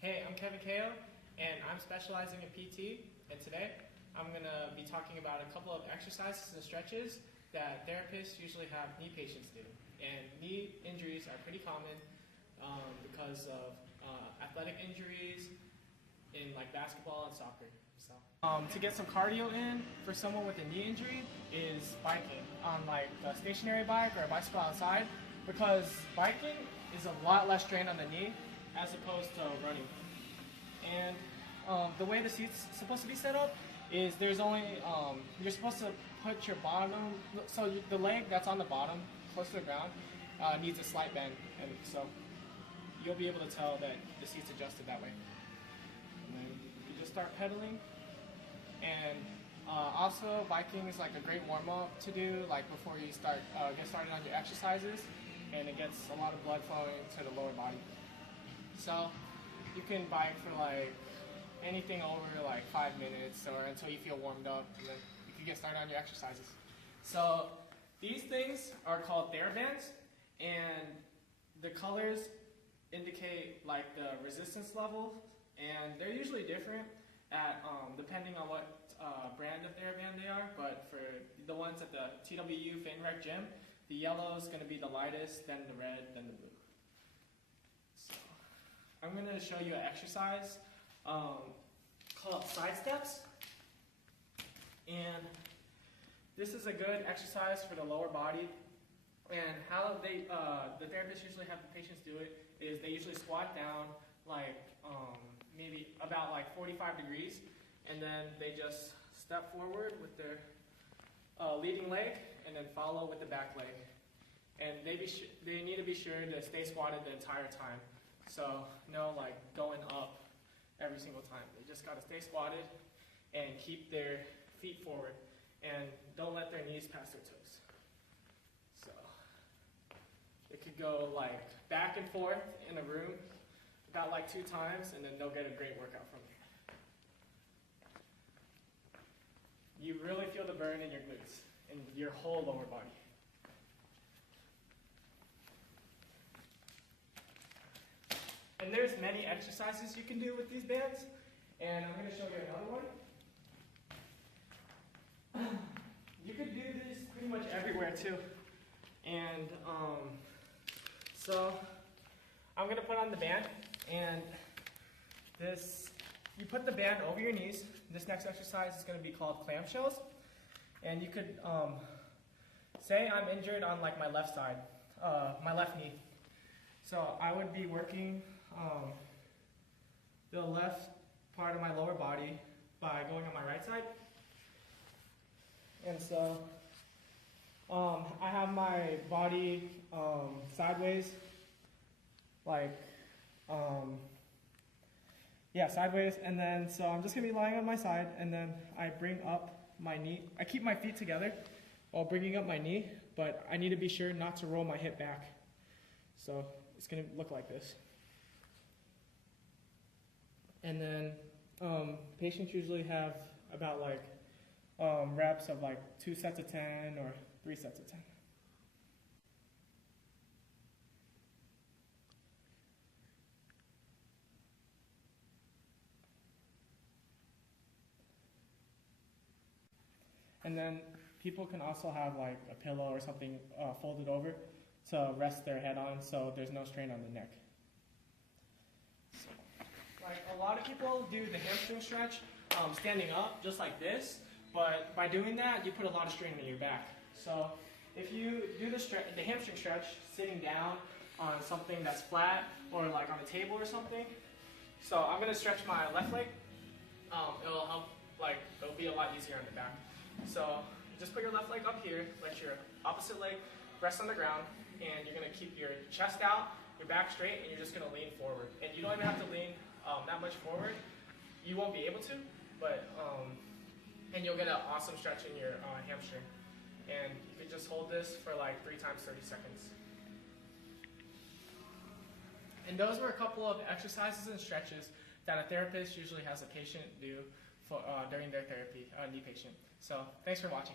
Hey, I'm Kevin Kao, and I'm specializing in PT, and today I'm going to be talking about a couple of exercises and stretches that therapists usually have knee patients do. And knee injuries are pretty common because of athletic injuries in like basketball and soccer. So, to get some cardio in for someone with a knee injury is biking on like a stationary bike or a bicycle outside, because biking is a lot less strain on the knee as opposed to running. And the way the seat's supposed to be set up is there's only, you're supposed to put your bottom, so the leg that's on the bottom, close to the ground, needs a slight bend. And so you'll be able to tell that the seat's adjusted that way. And then you just start pedaling. And also biking is like a great warm-up to do, like before you start, get started on your exercises, and it gets a lot of blood flowing to the lower body. So you can bike for like anything over like 5 minutes or until you feel warmed up, and then you can get started on your exercises. So these things are called TheraBands, and the colors indicate like the resistance level, and they're usually different at depending on what brand of TheraBand they are. But for the ones at the TWU FitRec gym, the yellow is going to be the lightest, then the red, then the blue. So I'm going to show you an exercise called side steps. And this is a good exercise for the lower body. And how they, the therapists usually have the patients do it is they usually squat down like maybe about like 45 degrees, and then they just step forward with their leading leg and then follow with the back leg. And they need to be sure to stay squatted the entire time. So no like going up every single time. They just got to stay squatted and keep their feet forward, and don't let their knees pass their toes. So it could go like back and forth in a room about like 2 times, and then they'll get a great workout from it. You really feel the burn in your glutes and your whole lower body. And there's many exercises you can do with these bands, and I'm going to show you another one. You could do this pretty much everywhere too. And so I'm going to put on the band, and this, you put the band over your knees. This next exercise is going to be called clamshells. And you could say I'm injured on like my left side, my left knee. So I would be working the left part of my lower body by going on my right side. And so I have my body sideways, like, sideways, and then so I'm just going to be lying on my side, and then I bring up my knee. I keep my feet together while bringing up my knee, but I need to be sure not to roll my hip back. So it's going to look like this. And then patients usually have about like reps of like 2 sets of 10 or 3 sets of 10. And then people can also have like a pillow or something folded over to rest their head on, so there's no strain on the neck. So, like a lot of people do the hamstring stretch standing up just like this, but by doing that you put a lot of strain on your back. So if you do the hamstring stretch sitting down on something that's flat or like on a table or something, so I'm going to stretch my left leg. It'll help, like it'll be a lot easier on the back. So just put your left leg up here, let your opposite leg rest on the ground, and you're going to keep your chest out, your back straight, and you're just going to lean forward. And you don't even have to lean that much forward. You won't be able to, but and you'll get an awesome stretch in your hamstring. And you can just hold this for like 3 times 30 seconds. And those were a couple of exercises and stretches that a therapist usually has a patient do for, during their therapy, knee patient. So thanks for watching.